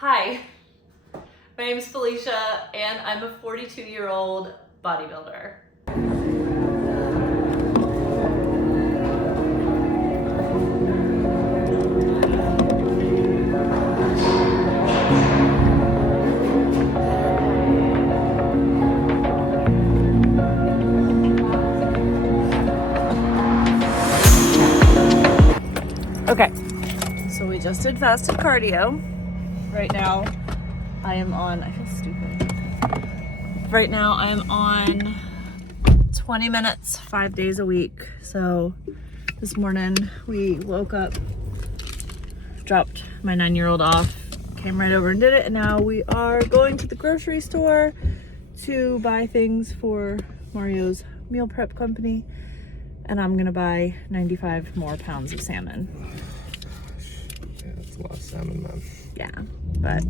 Hi, my name is Felicia and I'm a 42-year-old bodybuilder. Okay, so we just did fasted cardio. Right now I am on, I feel stupid. Right now I am on 20 minutes, 5 days a week. So this morning we woke up, dropped my 9-year-old off, came right over and did it. And now we are going to the grocery store to buy things for Mario's meal prep company. And I'm gonna buy 95 more pounds of salmon. Yeah, that's a lot of salmon, man. Yeah, but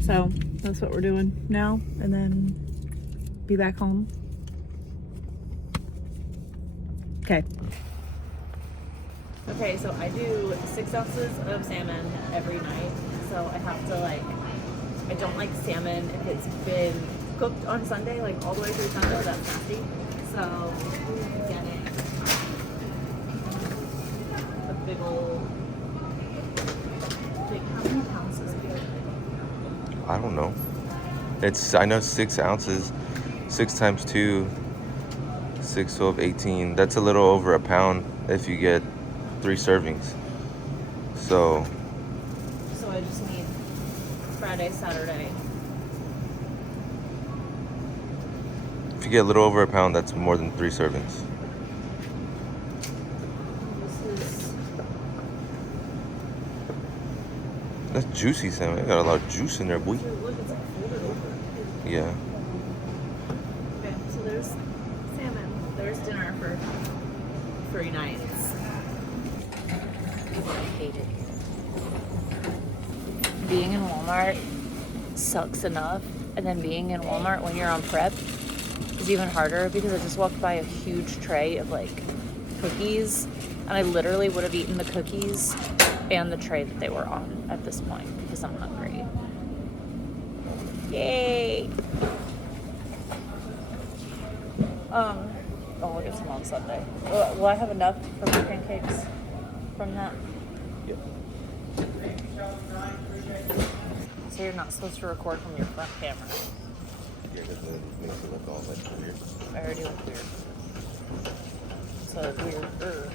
so that's what we're doing now, and then be back home. Okay, so I do 6 ounces of salmon every night. So I have to I don't like salmon if it's been cooked on Sunday, like all the way through Sunday. That's nasty. So getting a big old, how many pounds is it? I don't know. I know 6 ounces, 6 times 2, 6, 12, 18. That's a little over a pound if you get 3 servings. So I just need Friday, Saturday. if you get a little over a pound, that's more than 3 servings. That's juicy salmon. It got a lot of juice in there, boy. Look, it's folded over. Yeah. Okay, so there's salmon. There's dinner for 3 nights. I hate it. Being in Walmart sucks enough, and then being in Walmart when you're on prep is even harder because I just walked by a huge tray of cookies, and I literally would have eaten the cookies and the tray that they were on at this point because I'm hungry. Yay! I'll get some on Sunday. Will I have enough for my pancakes from that? Yep. So you're not supposed to record from your front camera. Yeah, because it makes it look all weird. I already look weird. So weird.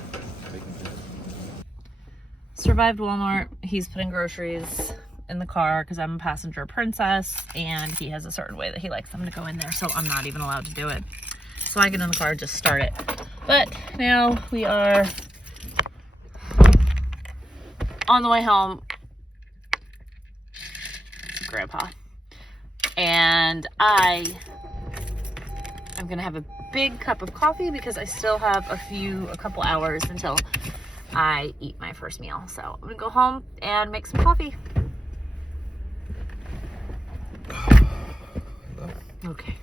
Survived Walmart. He's putting groceries in the car because I'm a passenger princess, and he has a certain way that he likes them to go in there, so I'm not even allowed to do it. So I get in the car and just start it. But now we are on the way home. Grandpa. And I'm gonna have a big cup of coffee because I still have a couple hours until I eat my first meal. So I'm gonna go home and make some coffee. Okay.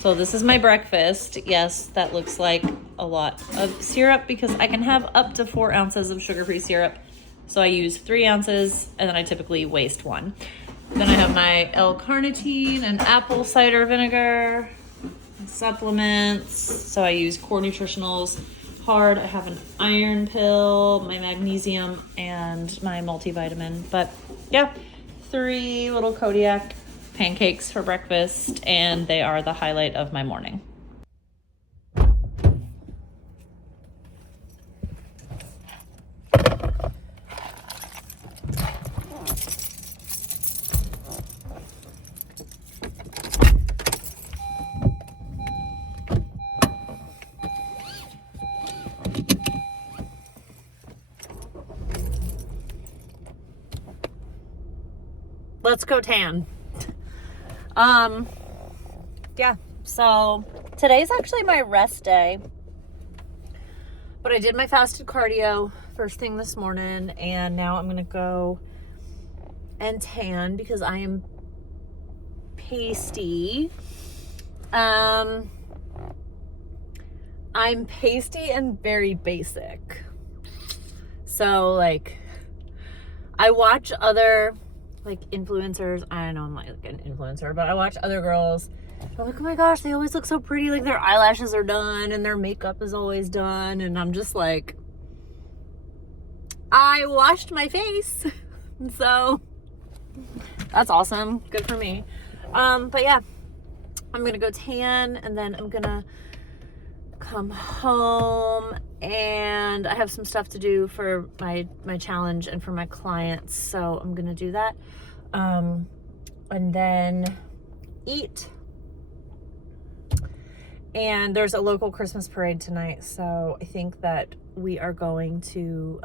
So this is my breakfast. Yes, that looks like a lot of syrup because I can have up to 4 ounces of sugar-free syrup. So I use 3 ounces, and then I typically waste 1. Then I have my L-carnitine and apple cider vinegar, supplements. So I use Core Nutritionals hard. I have an iron pill, my magnesium, and my multivitamin. But yeah, 3 little Kodiak pancakes for breakfast, and they are the highlight of my morning. Let's go tan. Yeah, so today's actually my rest day But I did my fasted cardio first thing this morning, and now I'm gonna go and tan because I am pasty. I'm pasty and very basic. So like, I watch other like influencers. I don't know I'm like an influencer, but I watch other girls. I'm like, oh my gosh, they always look so pretty. Like their eyelashes are done and their makeup is always done. And I'm just like, I washed my face. So that's awesome. Good for me. But yeah, I'm gonna go tan and then I'm gonna come home, and I have some stuff to do for my challenge and for my clients, so I'm gonna do that, and then eat. And there's a local Christmas parade tonight, so I think that we are going to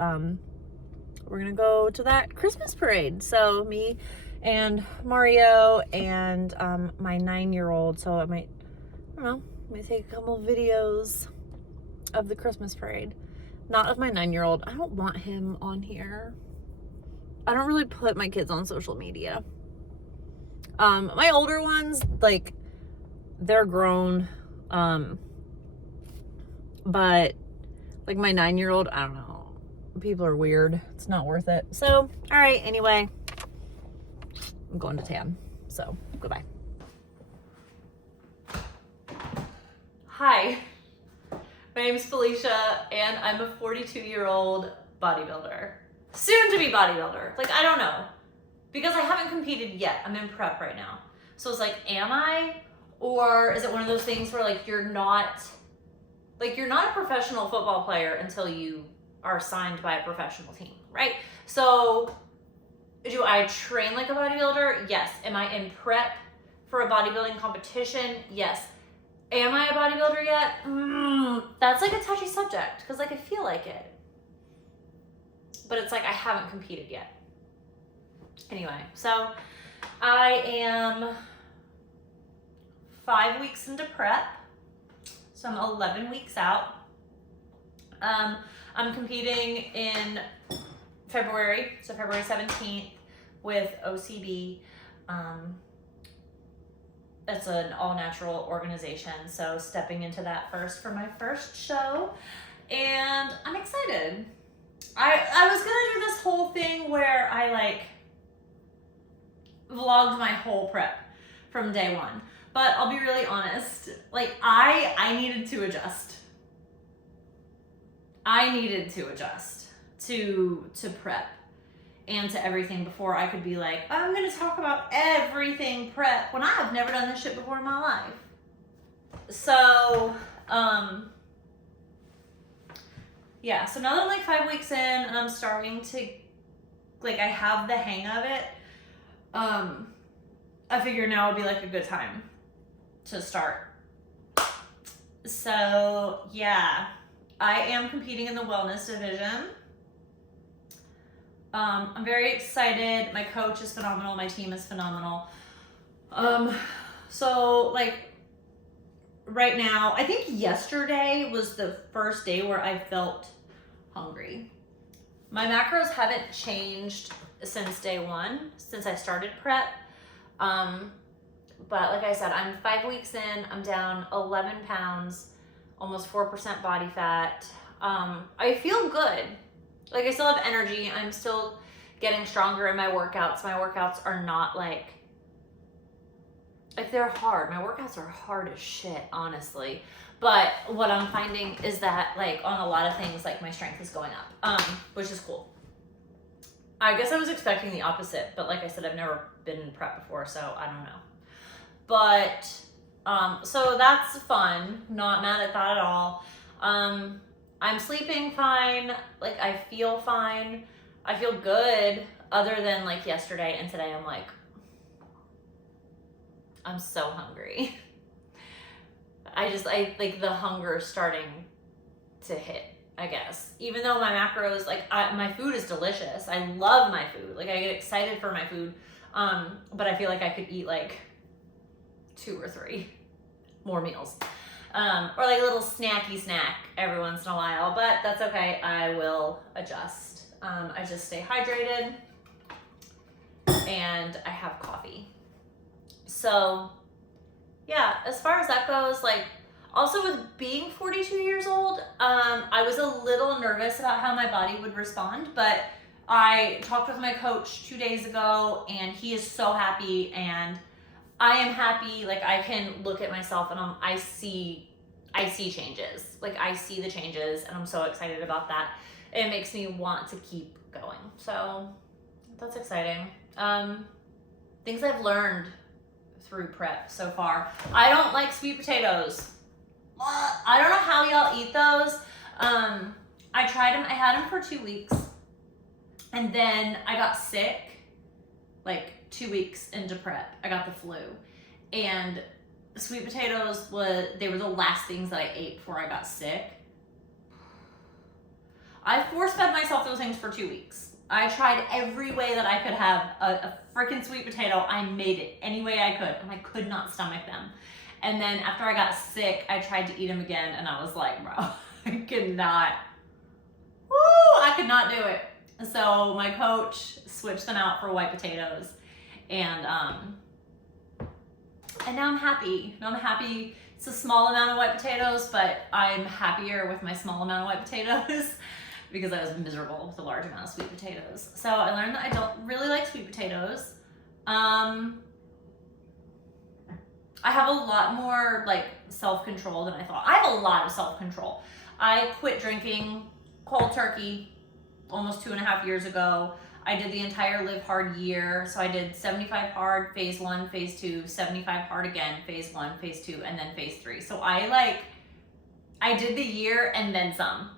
we're gonna go to that Christmas parade. So me and Mario and my 9-year-old. So I might, I don't know, might take a couple of videos of the Christmas parade. Not of my 9-year-old. I don't want him on here. I don't really put my kids on social media. My older ones, like, they're grown. But like my 9-year-old, I don't know. People are weird. It's not worth it. So, all right, anyway, I'm going to tan. So, goodbye. Hi, my name is Felicia, and I'm a 42-year-old bodybuilder. Soon to be bodybuilder. Like, I don't know. Because I haven't competed yet. I'm in prep right now. So it's like, am I? Or is it one of those things where like you're not a professional football player until you are signed by a professional team, right? So do I train like a bodybuilder? Yes. Am I in prep for a bodybuilding competition? Yes. Am I a bodybuilder yet? That's like a touchy subject because like I feel like it. But it's like I haven't competed yet. Anyway, so I am 5 weeks into prep. So I'm 11 weeks out. I'm competing in February, so February 17th with OCB. It's an all-natural organization, so stepping into that first for my first show, and I'm excited. I was gonna do this whole thing where I like vlogged my whole prep from day one, but I'll be really honest, like I needed to adjust. I needed to adjust to prep and to everything before I could be like, I'm gonna talk about everything prep when I have never done this shit before in my life. So, yeah, so now that I'm like 5 weeks in and I'm starting to, like I have the hang of it, I figure now would be like a good time to start. So yeah, I am competing in the wellness division. I'm very excited. My coach is phenomenal. My team is phenomenal. So like right now, I think yesterday was the first day where I felt hungry. My macros haven't changed since day one, since I started prep. But like I said, I'm 5 weeks in, I'm down 11 pounds, almost 4% body fat. I feel good. Like I still have energy. I'm still getting stronger in my workouts. My workouts are not like they're hard. My workouts are hard as shit, honestly. But what I'm finding is that like on a lot of things, like my strength is going up, which is cool. I guess I was expecting the opposite, but like I said, I've never been in prep before, so I don't know. But, so that's fun. Not mad at that at all. I'm sleeping fine. Like I feel fine. I feel good other than like yesterday and today. I'm like, I'm so hungry. I like the hunger starting to hit, I guess. Even though my macros, like my food is delicious. I love my food. Like I get excited for my food. But I feel like I could eat like 2 or 3 more meals. or like a little snacky snack every once in a while, but that's okay. I will adjust. I just stay hydrated and I have coffee. So yeah, as far as that goes, like also with being 42 years old, I was a little nervous about how my body would respond, but I talked with my coach 2 days ago and he is so happy and I am happy. Like I can look at myself and I see changes. Like I see the changes and I'm so excited about that. It makes me want to keep going. So that's exciting. Things I've learned through prep so far. I don't like sweet potatoes. I don't know how y'all eat those. I tried them. I had them for 2 weeks and then I got sick like 2 weeks into prep. I got the flu and sweet potatoes they were the last things that I ate before I got sick. I force fed myself those things for 2 weeks. I tried every way that I could have a freaking sweet potato. I made it any way I could and I could not stomach them. And then after I got sick, I tried to eat them again and I was like, bro, I could not do it. So my coach switched them out for white potatoes and now I'm happy. Now I'm happy. It's a small amount of white potatoes, but I'm happier with my small amount of white potatoes because I was miserable with a large amount of sweet potatoes. So I learned that I don't really like sweet potatoes. I have a lot more like self-control than I thought. I have a lot of self-control. I quit drinking cold turkey almost 2.5 years ago. I did the entire Live Hard year. So I did 75 hard, phase 1, phase 2, 75 hard again, phase 1, phase 2, and then phase 3. So I did the year and then some.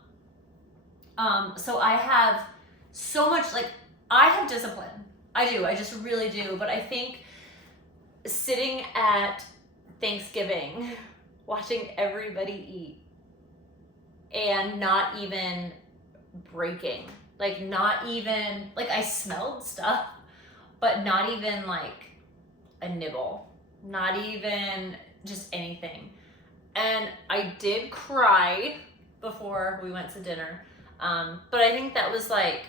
So I have so much, like I have discipline. I do, I just really do. But I think sitting at Thanksgiving, watching everybody eat and not even breaking, like not even, like I smelled stuff, but not even like a nibble, not even just anything. And I did cry before we went to dinner. But I think that was like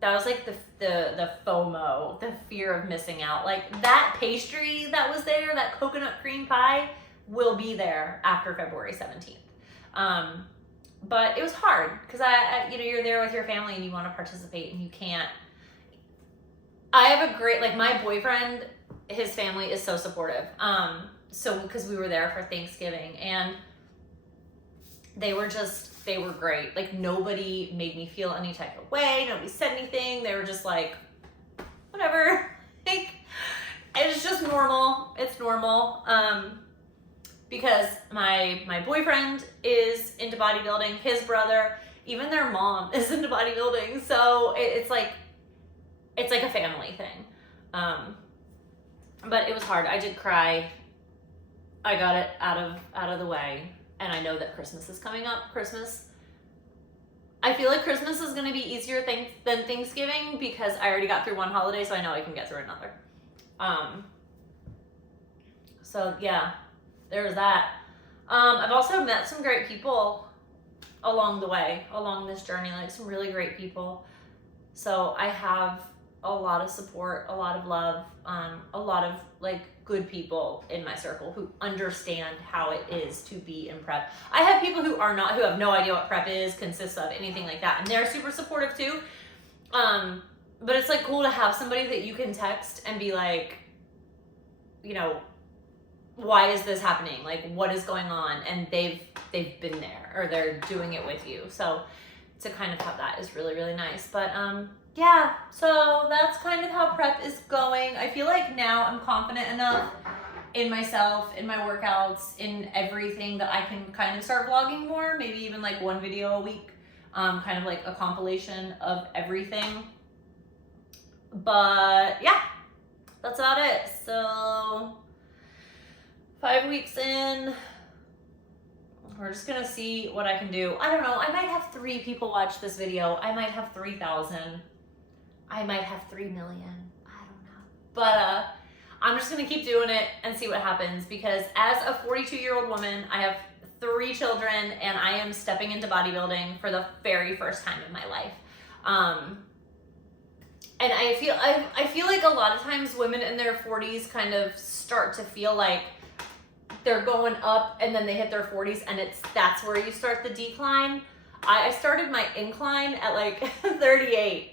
the FOMO, the fear of missing out. Like that pastry that was there, that coconut cream pie will be there after February 17th. But it was hard because you're there with your family and you want to participate and you can't. I have a great, like my boyfriend, his family is so supportive. So because we were there for Thanksgiving and they were great. Like nobody made me feel any type of way. Nobody said anything. They were just like, whatever. Like, it's just normal. It's normal. Because my boyfriend is into bodybuilding. His brother, even their mom is into bodybuilding. So it's like a family thing. But it was hard. I did cry. I got it out of the way. And I know that Christmas is coming up. I feel like Christmas is going to be easier than Thanksgiving because I already got through one holiday, so I know I can get through another. So yeah, there's that. I've also met some great people along the way, along this journey, like some really great people. So I have a lot of support, a lot of love, a lot of like good people in my circle who understand how it is to be in prep. I have people who have no idea what prep is, consists of, anything like that, and they're super supportive too. But it's like cool to have somebody that you can text and be like, why is this happening? Like, what is going on? And they've been there or they're doing it with you. So to kind of have that is really, really nice. But yeah, so that's kind of how prep is going. I feel like now I'm confident enough in myself, in my workouts, in everything that I can kind of start vlogging more, maybe even like one video a week, kind of like a compilation of everything. But yeah, that's about it. So 5 weeks in, we're just gonna see what I can do. I don't know, I might have 3 people watch this video. I might have 3,000. I might have 3 million. I don't know. But I'm just gonna keep doing it and see what happens, because as a 42-year-old woman, I have 3 children, and I am stepping into bodybuilding for the very first time in my life. And I feel like a lot of times women in their 40s kind of start to feel like they're going up, and then they hit their 40s, and that's where you start the decline. I started my incline at like 38,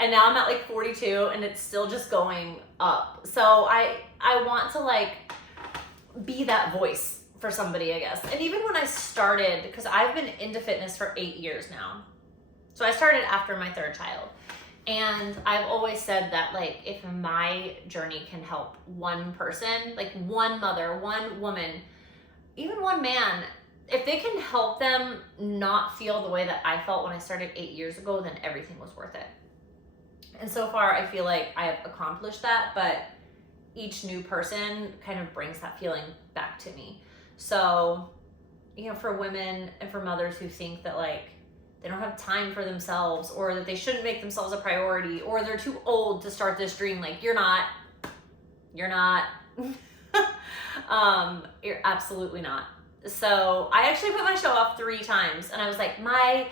and now I'm at like 42, and it's still just going up. So I want to like be that voice for somebody, I guess. And even when I started, because I've been into fitness for 8 years now. So I started after my 3rd child. And I've always said that, like, if my journey can help one person, like one mother, one woman, even one man, if they can help them not feel the way that I felt when I started 8 years ago, then everything was worth it. And so far, I feel like I have accomplished that, but each new person kind of brings that feeling back to me. So, you know, for women and for mothers who think that, like, they don't have time for themselves, or that they shouldn't make themselves a priority, or they're too old to start this dream, like, you're not. You're absolutely not. So I actually put my show off 3 times, and I was like, my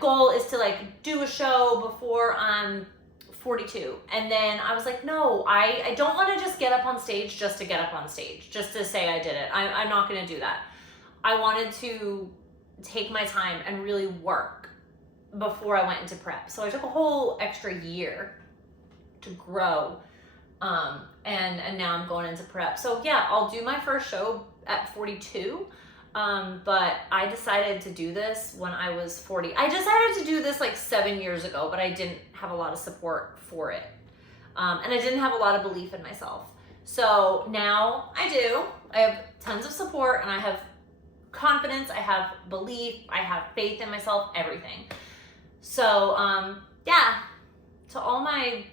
goal is to like do a show before I'm 42. And then I was like, no, I don't want to just get up on stage just to get up on stage, just to say I did it. I'm not going to do that. I wanted to take my time and really work before I went into prep. So I took a whole extra year to grow. And now I'm going into prep. So yeah, I'll do my first show at 42. But I decided to do this when I was 40. I decided to do this like 7 years ago, but I didn't have a lot of support for it. And I didn't have a lot of belief in myself. So now I do. I have tons of support, and I have confidence, I have belief, I have faith in myself, everything. So, yeah, to all my,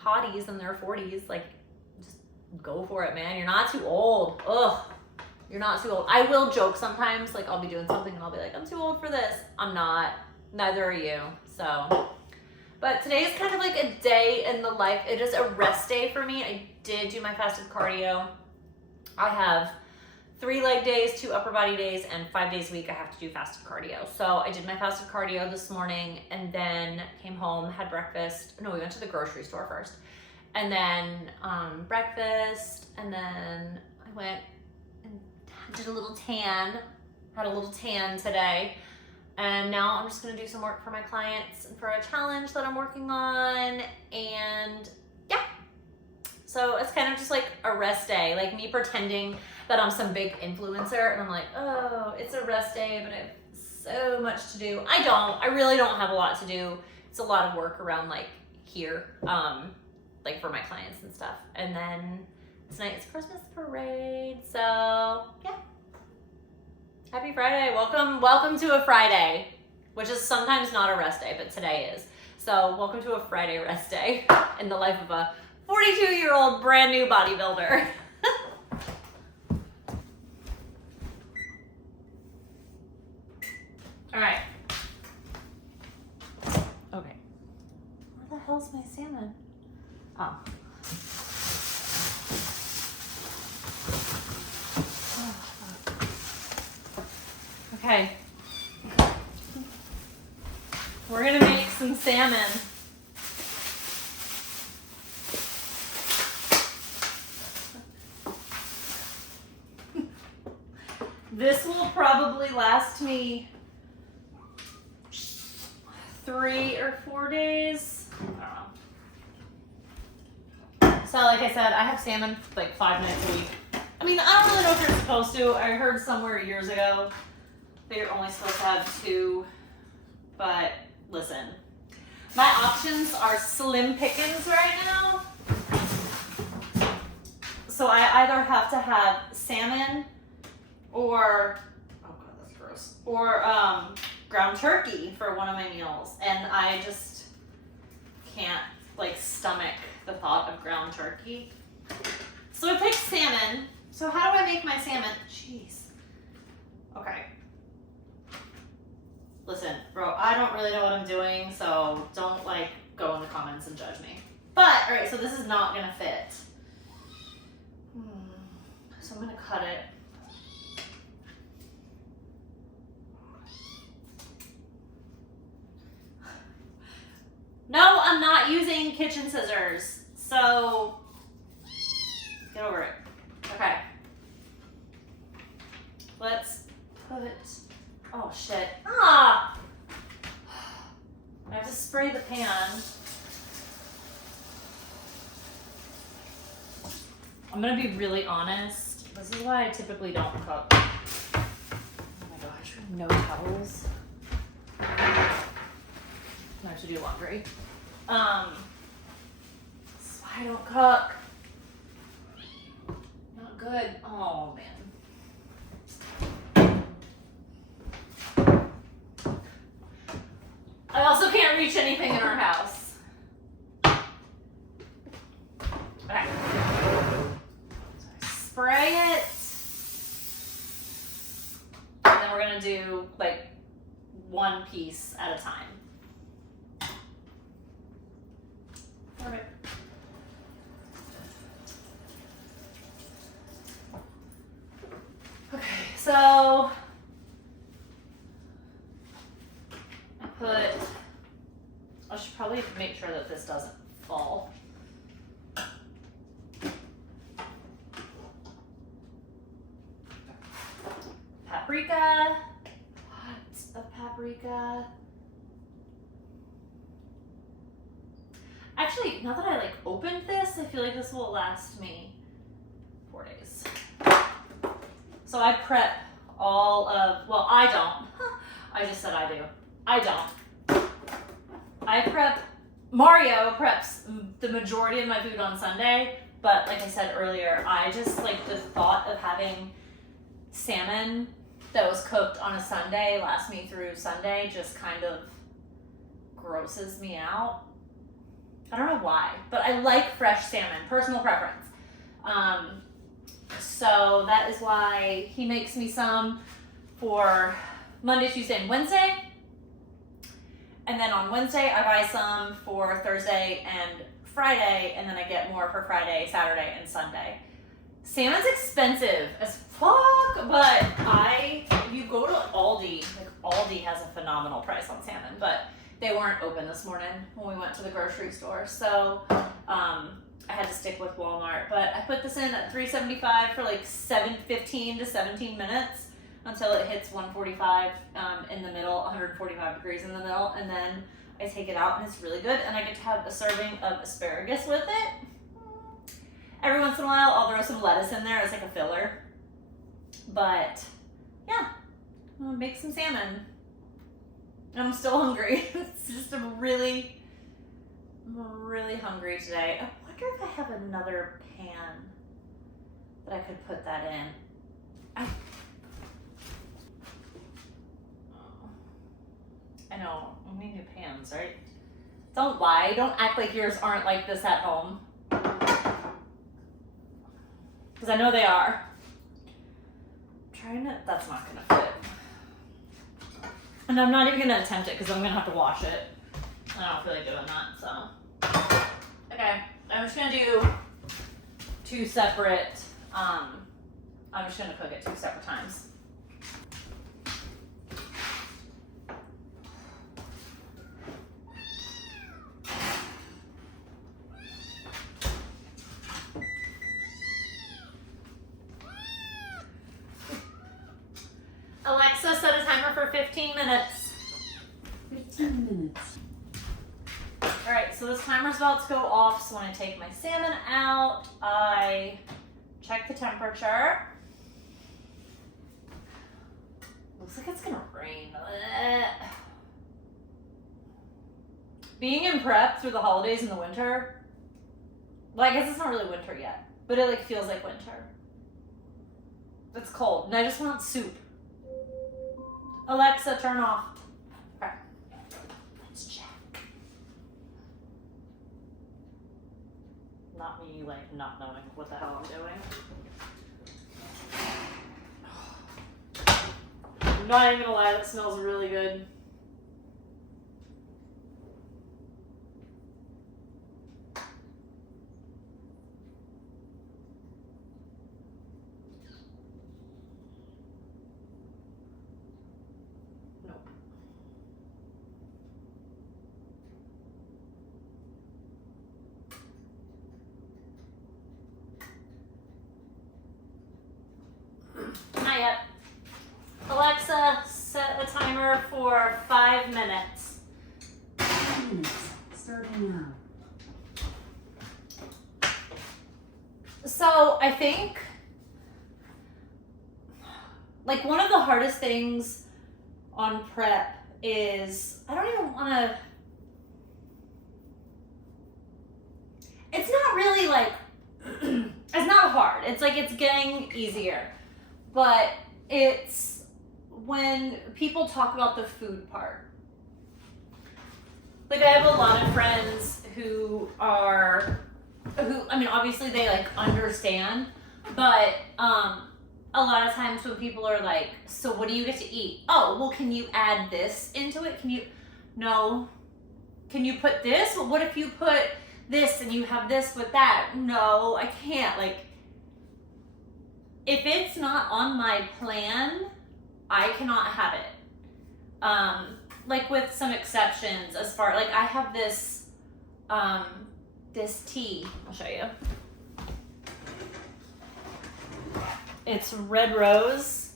hotties in their 40s, like, just go for it, man. You're not too old. Ugh. You're not too old. I will joke sometimes, like, I'll be doing something and I'll be like, I'm too old for this. I'm not. Neither are you. So, but today is kind of like a day in the life. It is a rest day for me. I did do my fasted cardio. I have 3 leg days, 2 upper body days, and 5 days a week I have to do fasted cardio. So I did my fasted cardio this morning, and then came home, had breakfast. No, we went to the grocery store first. And then breakfast, and then I went and did a little tan. Had a little tan today. And now I'm just gonna do some work for my clients and for a challenge that I'm working on. And yeah. So it's kind of just like a rest day, like me pretending that I'm some big influencer, and I'm like, oh, it's a rest day, but I have so much to do. I really don't have a lot to do. It's a lot of work around like here, like for my clients and stuff. And then tonight is Christmas parade. So yeah. Happy Friday. Welcome to a Friday, which is sometimes not a rest day, but today is. So welcome to a Friday rest day in the life of a 42-year-old brand new bodybuilder. All right. Okay. Where the hell's my salmon? Oh. Okay. We're gonna make some salmon. This will probably last me 3 or 4 days. I don't know. So like I said, I have salmon like 5 nights a week. I mean, I don't really know if you're supposed to. I heard somewhere years ago that you're only supposed to have 2, but listen. My options are slim pickings right now. So I either have to have salmon or, oh god, that's gross, or ground turkey for one of my meals. And I just can't like stomach the thought of ground turkey. So I picked salmon. So how do I make my salmon? Jeez. Okay. Listen, bro, I don't really know what I'm doing, so don't like go in the comments and judge me. But, all right, so this is not gonna fit. So I'm gonna cut it. No, I'm not using kitchen scissors. So, get over it. Okay. Let's put, oh shit. Ah! I have to spray the pan. I'm gonna be really honest. This is why I typically don't cook. Oh my gosh, no towels. I have to do laundry. That's why I don't cook. Not good. Oh man. I also can't reach anything in our house. Okay. So spray it. And then we're gonna do like one piece at a time. Perfect. Okay, so I should probably make sure that this doesn't fall. Paprika, lots of paprika. Actually, now that I like opened this, I feel like this will last me 4 days. So I prep all of, well, I don't. I just said I do. I don't. I prep, Mario preps the majority of my food on Sunday, but like I said earlier, I just like the thought of having salmon that was cooked on a Sunday last me through Sunday just kind of grosses me out. I don't know why, but I like fresh salmon, personal preference. So that is why he makes me some for Monday, Tuesday, and Wednesday. And then on Wednesday, I buy some for Thursday and Friday, and then I get more for Friday, Saturday, and Sunday. Salmon's expensive as fuck, but you go to Aldi, like Aldi has a phenomenal price on salmon, but they weren't open this morning when we went to the grocery store, so I had to stick with Walmart. But I put this in at $3.75 for like 15 to 17 minutes until it hits 145 in the middle, 145 degrees in the middle, and then I take it out and it's really good, and I get to have a serving of asparagus with it. Every once in a while, I'll throw some lettuce in there as like a filler. But yeah, I'm gonna make some salmon. I'm still hungry. It's just I'm really hungry today. I wonder if I have another pan that I could put that in. I know, we need new pans, right? Don't lie. Don't act like yours aren't like this at home. Because I know they are. That's not gonna fit. And I'm not even gonna attempt it because I'm gonna have to wash it. I don't feel like doing that, so. Okay, I'm just gonna do two separate, I'm just gonna cook it 2 separate times. Alexa, set a timer for 15 minutes. 15 minutes. All right, so this timer's about to go off, so when I take my salmon out, I check the temperature. Looks like it's gonna rain. Ugh. Being in prep through the holidays in the winter, well, I guess it's not really winter yet, but it like feels like winter. It's cold, and I just want soup. Alexa, turn off. Okay. Let's check. Not me, like, not knowing what the hell I'm doing. I'm not even gonna lie, that smells really good. yet. Alexa, set a timer for 5 minutes. 10 minutes. Starting now. So I think, like, one of the hardest things on prep is, I don't even want to, it's not really like, it's not hard. It's like, it's getting easier. But it's when people talk about the food part. Like, I have a lot of friends who I mean, obviously they like understand, but a lot of times when people are like, so what do you get to eat? Oh, well, can you add this into it? No. Can you put this? Well, what if you put this and you have this with that? No, I can't. Like, if it's not on my plan, I cannot have it. Like, with some exceptions, as far, like, I have this tea. I'll show you. It's red rose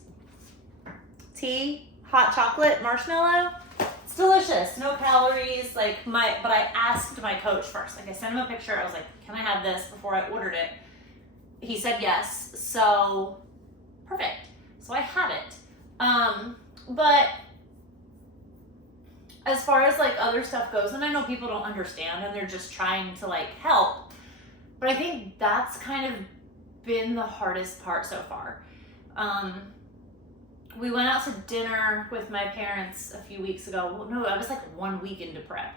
tea, hot chocolate marshmallow. It's delicious, no calories. But I asked my coach first. Like, I sent him a picture. I was like, can I have this before I ordered it? He said yes. So perfect. So I have it. But as far as like other stuff goes, and I know people don't understand and they're just trying to like help, but I think that's kind of been the hardest part so far. We went out to dinner with my parents a few weeks ago. Well, no, I was like 1 week into prep,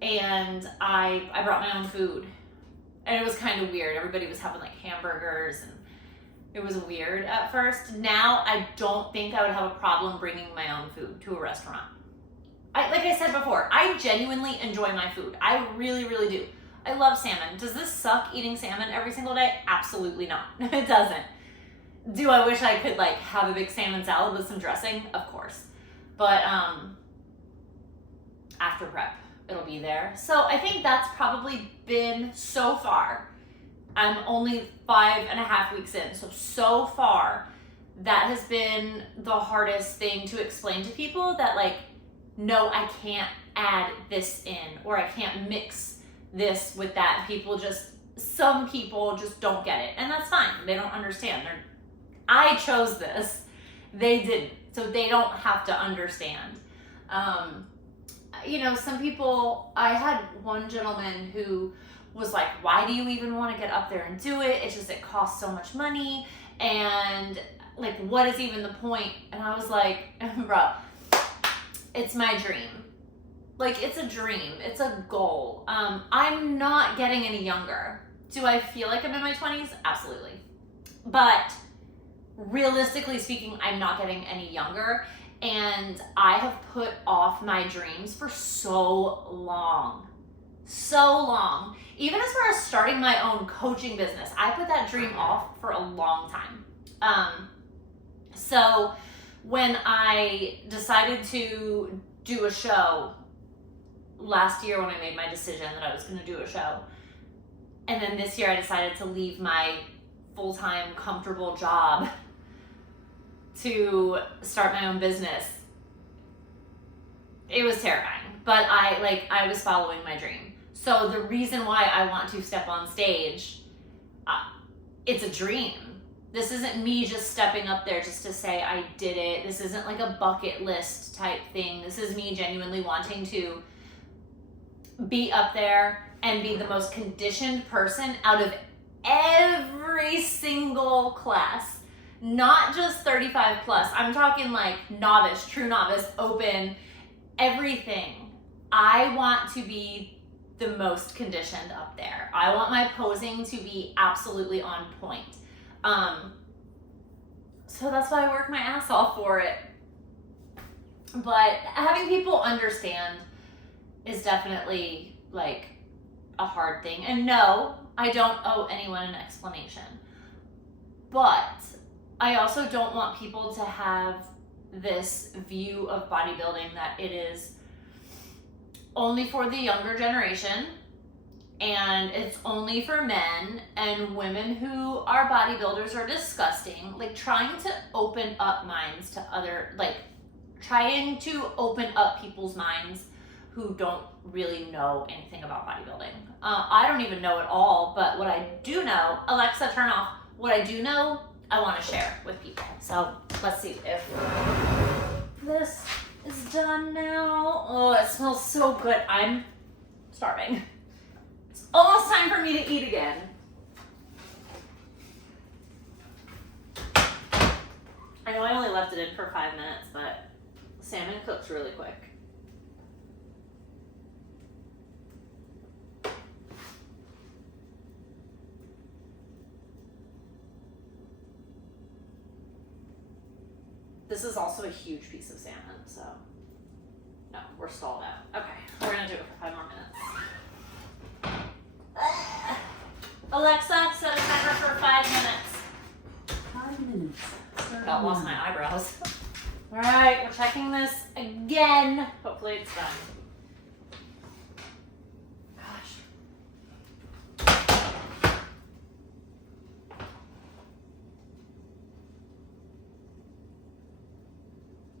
and I brought my own food, and it was kind of weird. Everybody was having like hamburgers, and it was weird at first. Now I don't think I would have a problem bringing my own food to a restaurant. Like I said before, I genuinely enjoy my food. I really, really do. I love salmon. Does this suck eating salmon every single day? Absolutely not. It doesn't. Do I wish I could like have a big salmon salad with some dressing? Of course. But after prep, it'll be there. So I think that's probably been, so far, I'm only 5.5 weeks in. So far, that has been the hardest thing to explain to people, that like, no, I can't add this in, or I can't mix this with that. Some people just don't get it, and that's fine. They don't understand. I chose this. They didn't, so they don't have to understand. Some people, I had one gentleman who was like, why do you even want to get up there and do it? It costs so much money, and like, what is even the point? And I was like, bro, it's my dream. Like, it's a dream. It's a goal. I'm not getting any younger. Do I feel like I'm in my 20s? Absolutely. But realistically speaking, I'm not getting any younger. And I have put off my dreams for so long. So long. Even as far as starting my own coaching business, I put that dream off for a long time. So when I decided to do a show last year, when I made my decision that I was going to do a show, and then this year I decided to leave my full-time comfortable job to start my own business, it was terrifying. But I was following my dream. So the reason why I want to step on stage, it's a dream. This isn't me just stepping up there just to say I did it. This isn't like a bucket list type thing. This is me genuinely wanting to be up there and be the most conditioned person out of every single class. Not just 35 plus. I'm talking like novice, true novice, open, everything. I want to be the most conditioned up there. I want my posing to be absolutely on point. So that's why I work my ass off for it. But having people understand is definitely like a hard thing. And no, I don't owe anyone an explanation. But I also don't want people to have this view of bodybuilding that it is only for the younger generation, and it's only for men, and women who are bodybuilders are disgusting. Like trying to open up minds to other, like trying to open up people's minds who don't really know anything about bodybuilding. I don't even know it all, but what I do know, Alexa, turn off. What I do know, I want to share with people. So let's see if this is done now. Oh, it smells so good. I'm starving. It's almost time for me to eat again. I know I only left it in for 5 minutes, but salmon cooks really quick. This is also a huge piece of salmon, so no, we're stalled out. Okay, we're gonna do it for 5 more minutes. Alexa, set a timer for 5 minutes. 5 minutes. About lost my eyebrows. All right, we're checking this again. Hopefully it's done.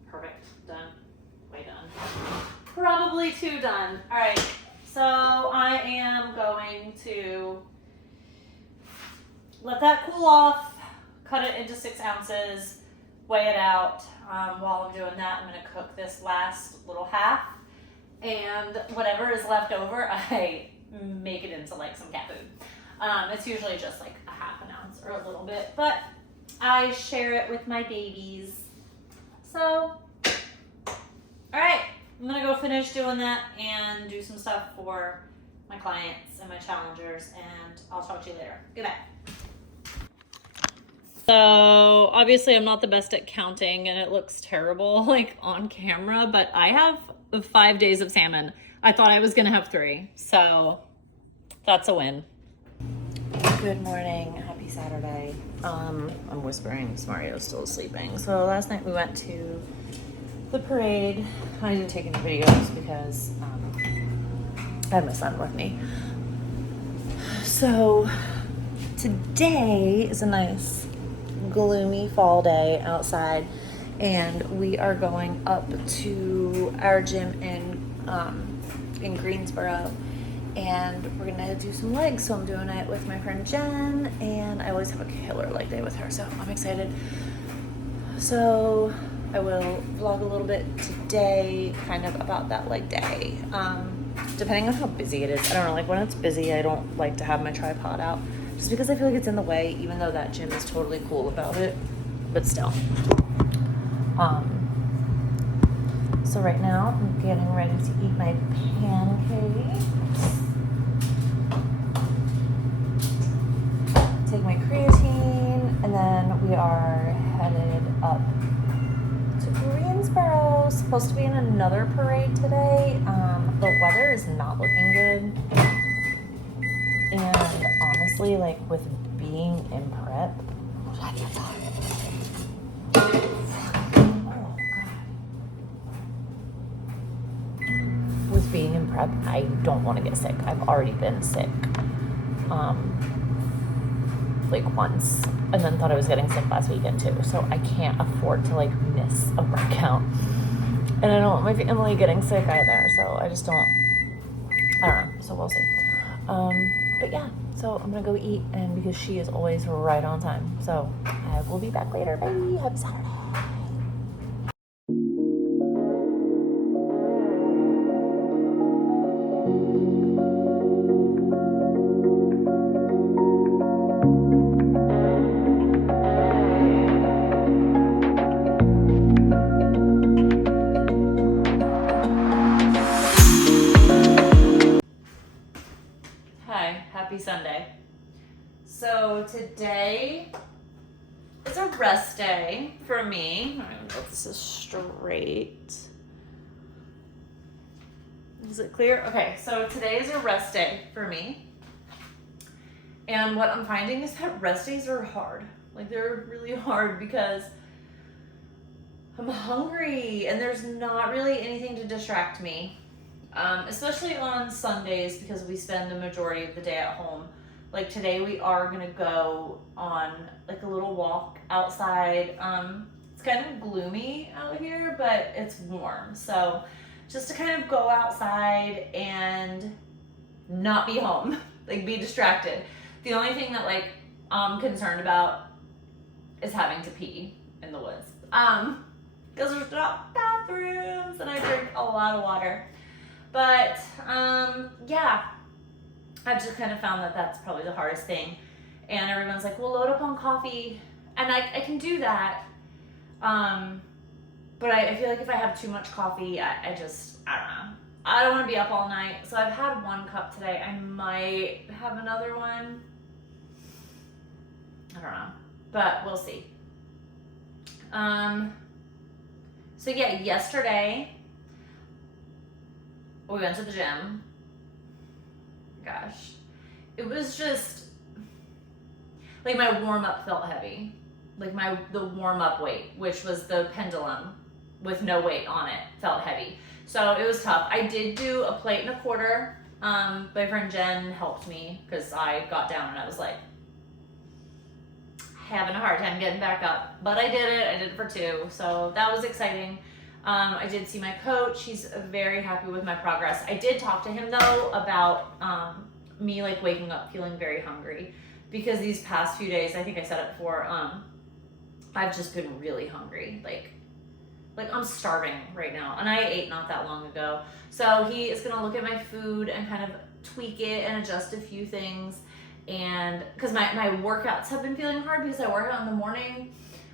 Perfect, done, way done. Probably too done. All right, so I am going to let that cool off, cut it into 6 ounces, weigh it out. While I'm doing that, I'm gonna cook this last little half, and whatever is left over, I make it into like some cat food. It's usually just like a half an ounce or a little bit, but I share it with my babies. So, all right, I'm gonna go finish doing that and do some stuff for my clients and my challengers, and I'll talk to you later. Goodbye. So obviously I'm not the best at counting and it looks terrible like on camera, but I have 5 days of salmon. I thought I was gonna have 3, so that's a win. Good morning, happy Saturday. I'm whispering because Mario's still sleeping. So last night we went to the parade. I didn't take any videos because I had my son with me. So today is a nice gloomy fall day outside, and we are going up to our gym in Greensboro, and we're gonna do some legs. So I'm doing it with my friend Jen, and I always have a killer leg day with her, so I'm excited. So I will vlog a little bit today kind of about that leg day, depending on how busy it is. I don't know, like when it's busy I don't like to have my tripod out just because I feel like it's in the way, even though that gym is totally cool about it, but still. So right now I'm getting ready to eat my pancakes. Take my creatine, and then we are headed up to Greensboro. Supposed to be in another parade today. The weather is not looking good. And honestly, like with being in prep, with being in prep, I don't want to get sick. I've already been sick, like once, and then thought I was getting sick last weekend too. So I can't afford to like miss a workout, and I don't want my family getting sick either. So I just don't. I don't know. So we'll see. But yeah, so I'm gonna go eat, and because she is always right on time. So I will be back later. Bye. Happy Saturday. Happy Sunday. So today is a rest day for me. I don't know if this is straight. Is it clear? Okay, so today is a rest day for me. And what I'm finding is that rest days are hard. Like they're really hard because I'm hungry and there's not really anything to distract me. especially on Sundays because we spend the majority of the day at home. Like today we are gonna go on like a little walk outside. It's kind of gloomy out here, but it's warm. So just to kind of go outside and not be home, like be distracted. The only thing that like I'm concerned about is having to pee in the woods. Because there's not bathrooms and I drink a lot of water. But yeah, I've just kind of found that that's probably the hardest thing. And everyone's like, well, load up on coffee. And I can do that. But I feel like if I have too much coffee, I don't know. I don't want to be up all night. So I've had 1 cup today. I might have another one. I don't know. But we'll see. So yeah, yesterday we went to the gym. Gosh. It was just like my warm-up felt heavy. Like the warm-up weight, which was the pendulum with no weight on it, felt heavy. So it was tough. I did do a 1.25 plates. My friend Jen helped me because I got down and I was like having a hard time getting back up. But I did it. I did it for 2. So that was exciting. I did see my coach. He's very happy with my progress. I did talk to him though about me like waking up feeling very hungry because these past few days, I think I said it before, I've just been really hungry. Like I'm starving right now, and I ate not that long ago. So he is gonna look at my food and kind of tweak it and adjust a few things. And because my workouts have been feeling hard because I work out in the morning.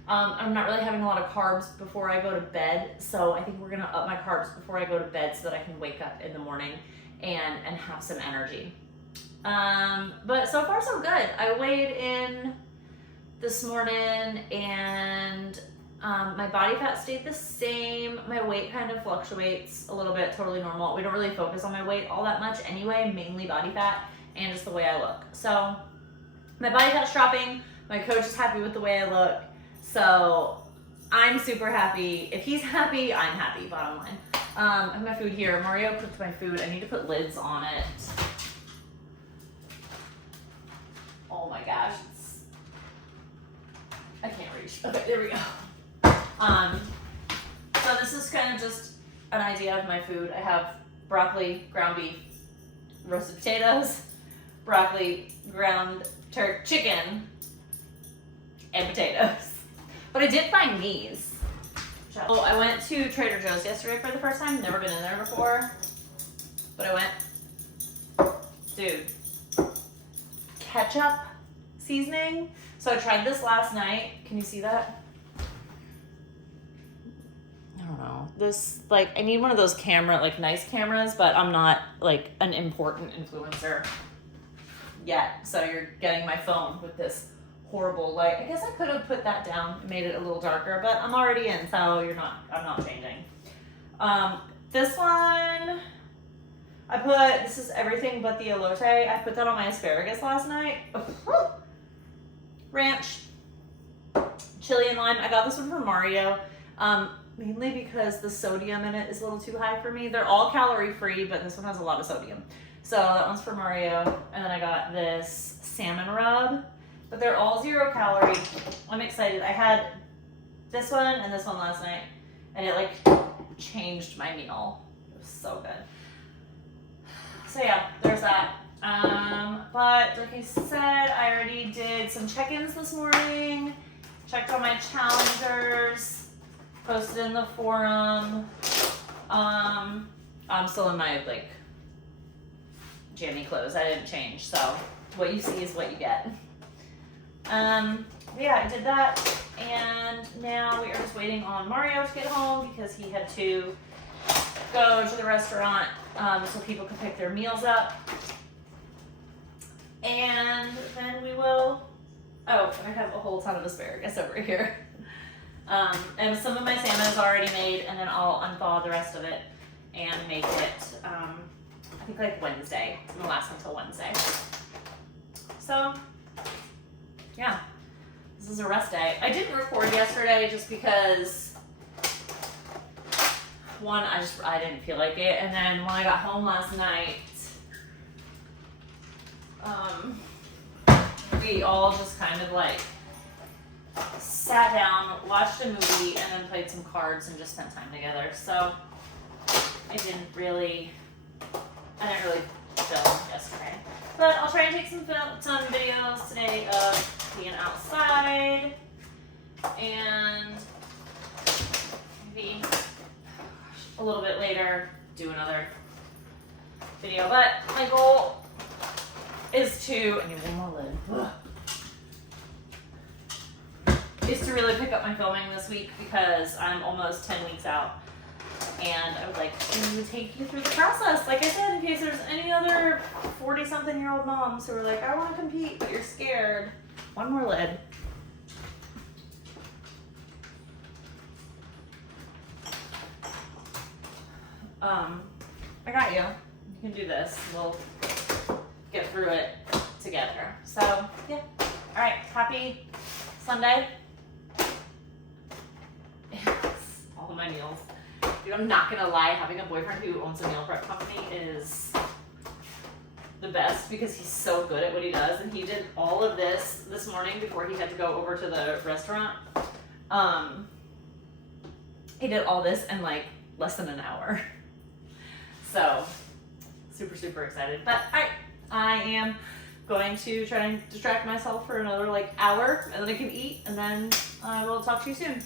I'm not really having a lot of carbs before I go to bed, so I think we're gonna up my carbs before I go to bed so that I can wake up in the morning and have some energy. But so far so good. I weighed in this morning and my body fat stayed the same. My weight kind of fluctuates a little bit, totally normal. We don't really focus on my weight all that much anyway, mainly body fat and just the way I look. So my body fat's dropping. My coach is happy with the way I look. So I'm super happy. If he's happy, I'm happy, bottom line. I have my food here. Mario cooked my food. I need to put lids on it. Oh my gosh. I can't reach. Okay, there we go. So this is kind of just an idea of my food. I have broccoli, ground beef, roasted potatoes, broccoli, ground chicken, and potatoes. But I did find these. Oh, I went to Trader Joe's yesterday for the first time. Never been in there before. But I went, dude, ketchup seasoning. So I tried this last night. Can you see that? I don't know. This, like, I need one of those nice cameras, but I'm not, like, an important influencer yet. So you're getting my phone with this horrible light. I guess I could have put that down and made it a little darker, but I'm already in, so I'm not changing. This one, this is everything but the elote. I put that on my asparagus last night. Ranch, chili and lime. I got this one from Mario, mainly because the sodium in it is a little too high for me. They're all calorie free, but this one has a lot of sodium. So that one's for Mario. And then I got this salmon rub, but they're all 0 calorie. I'm excited. I had this one and this one last night, and it like changed my meal. It was so good. So yeah, there's that. But like I said, I already did some check-ins this morning, checked on my challengers, posted in the forum. I'm still in my like jammy clothes. I didn't change, so what you see is what you get. Yeah, I did that, and now we are just waiting on Mario to get home because he had to go to the restaurant so people could pick their meals up. And then we will, I have a whole ton of asparagus over here. And some of my salmon is already made, and then I'll unthaw the rest of it and make it, I think like Wednesday. It's gonna last until Wednesday. So, yeah, this is a rest day. I didn't record yesterday just because one, I didn't feel like it. And then when I got home last night, we all just kind of like sat down, watched a movie, and then played some cards and just spent time together. So I didn't really film yesterday. But I'll try and take some videos today of being outside, and maybe a little bit later do another video. But my goal is to, I need one more lid. Is to really pick up my filming this week because I'm almost 10 weeks out. And I would like to take you through the process. Like I said, in case there's any other 40-something-year-old moms who are like, I want to compete, but you're scared. One more lid. I got you. You can do this. We'll get through it together. So, yeah. All right. Happy Sunday. Yes, all of my meals. Dude, I'm not gonna lie, having a boyfriend who owns a meal prep company is the best because he's so good at what he does. And he did all of this morning before he had to go over to the restaurant. He did all this in like less than an hour. So super, super excited. But I am going to try and distract myself for another like hour, and then I can eat, and then I will talk to you soon.